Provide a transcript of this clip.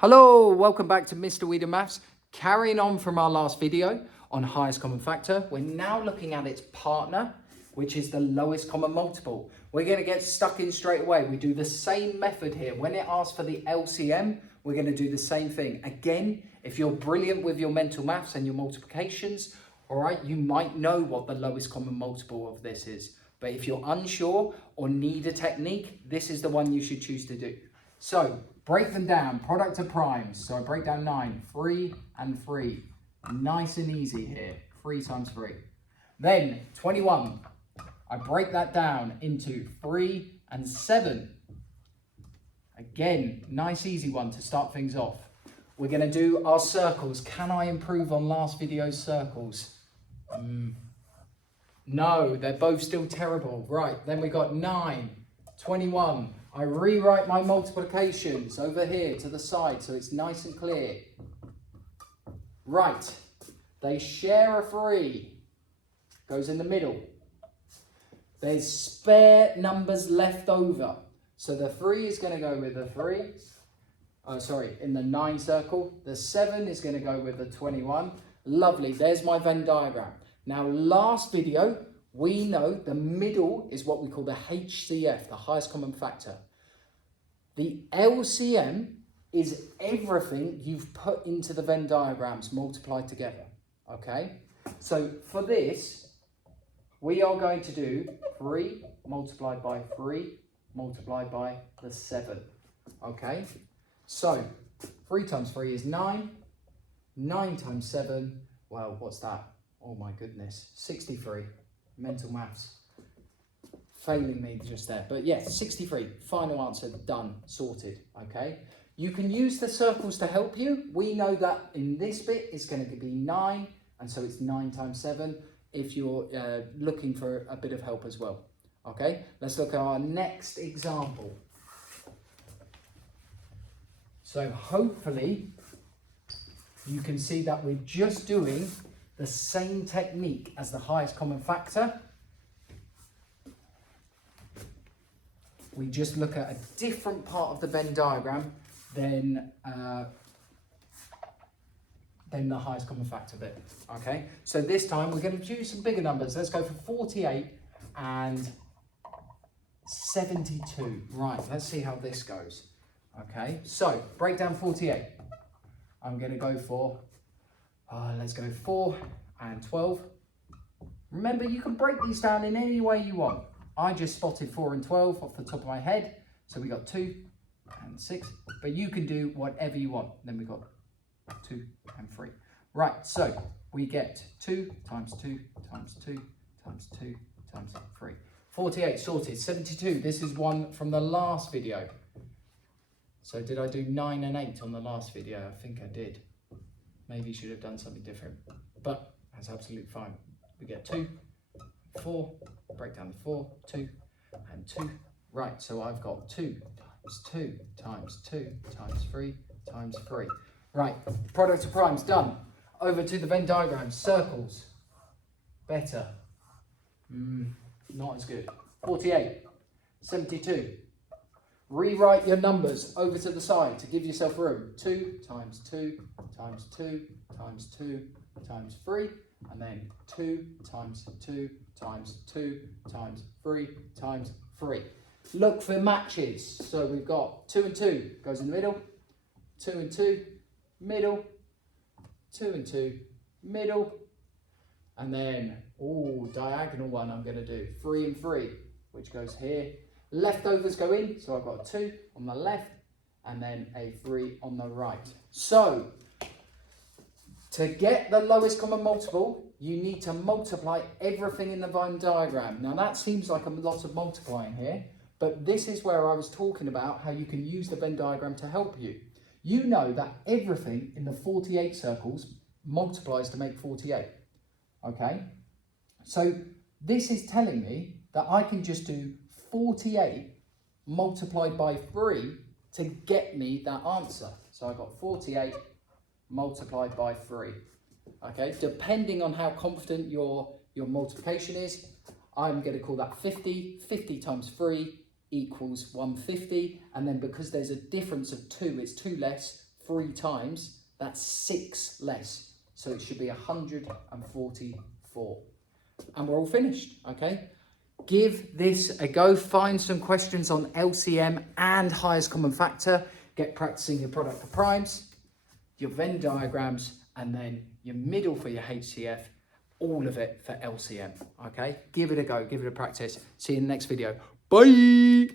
Hello, welcome back to Mr. Weeder Maths. Carrying on from our last video on highest common factor, we're now looking at its partner, which is the lowest common multiple. We're going to get stuck in straight away. We do the same method here. When it asks for the LCM, we're going to do the same thing. Again, if you're brilliant with your mental maths and your multiplications, all right, you might know what the lowest common multiple of this is. But if you're unsure or need a technique, this is the one you should choose to do. So break them down, product of primes. So I break down 9, 3 and 3. Nice and easy here, 3 times 3. Then 21, I break that down into 3 and 7. Again, nice easy one to start things off. We're going to do our circles. Can I improve on last video's circles? No, they're both still terrible. Right, then we got 9, 21. I rewrite my multiplications over here to the side so it's nice and clear. Right, they share a 3. Goes in the middle. There's spare numbers left over. So the 3 is going to go with the 3. In the 9 circle. The 7 is going to go with the 21. Lovely, there's my Venn diagram. Now last video, we know the middle is what we call the HCF, the highest common factor. The LCM is everything you've put into the Venn diagrams multiplied together, okay? So for this, we are going to do 3 multiplied by 3 multiplied by the 7, okay? So 3 times 3 is 9, 9 times 7, well, what's that? Oh my goodness, 63. Mental maths. Failing me just there. But yes, 63. Final answer, done, sorted. Okay. You can use the circles to help you. We know that in this bit it's going to be 9. And so it's 9 times 7 if you're looking for a bit of help as well. Okay. Let's look at our next example. So hopefully you can see that we're just doing the same technique as the highest common factor. We just look at a different part of the Venn diagram than the highest common factor bit. Okay, so this time we're going to choose some bigger numbers. Let's go for 48 and 72. Right, let's see how this goes. Okay, so break down 48. I'm going to go for let's go 4 and 12. Remember, you can break these down in any way you want. I just spotted 4 and 12 off the top of my head. So we got 2 and 6, but you can do whatever you want. Then we got 2 and 3. Right, so we get 2 times 2 times 2 times 2 times 3. 48 sorted. 72, this is one from the last video. So did I do 9 and 8 on the last video? I think I did. Maybe you should have done something different, but that's absolutely fine. We get 2, 4, break down the 4, 2, and 2. Right, so I've got 2 times 2 times 2 times 3 times 3. Right, product of primes done. Over to the Venn diagram, circles. Better. Not as good. 48, 72. Rewrite your numbers over to the side to give yourself room. 2 times 2 times 2 times 2 times 3. And then 2 times 2 times 2 times 3 times 3. Look for matches. So we've got 2 and 2 goes in the middle. 2 and 2, middle. 2 and 2, middle. And then, diagonal one I'm going to do. 3 and 3, which goes here. Leftovers go in, so I've got a 2 on the left and then a 3 on the right. So, to get the lowest common multiple, you need to multiply everything in the Venn diagram. Now that seems like a lot of multiplying here, but this is where I was talking about how you can use the Venn diagram to help you. You know that everything in the 48 circles multiplies to make 48, okay? So this is telling me that I can just do 48 multiplied by 3 to get me that answer. So I've got 48 multiplied by 3. Okay, depending on how confident your multiplication is, I'm going to call that 50. 50 times 3 equals 150. And then because there's a difference of 2, it's 2 less, 3 times, that's 6 less. So it should be 144. And we're all finished, okay? Give this a go. Find some questions on LCM and highest common factor. Get practicing your product of primes, your Venn diagrams, and then your middle for your HCF. All of it for LCM, okay? Give it a go. Give it a practice. See you in the next video. Bye!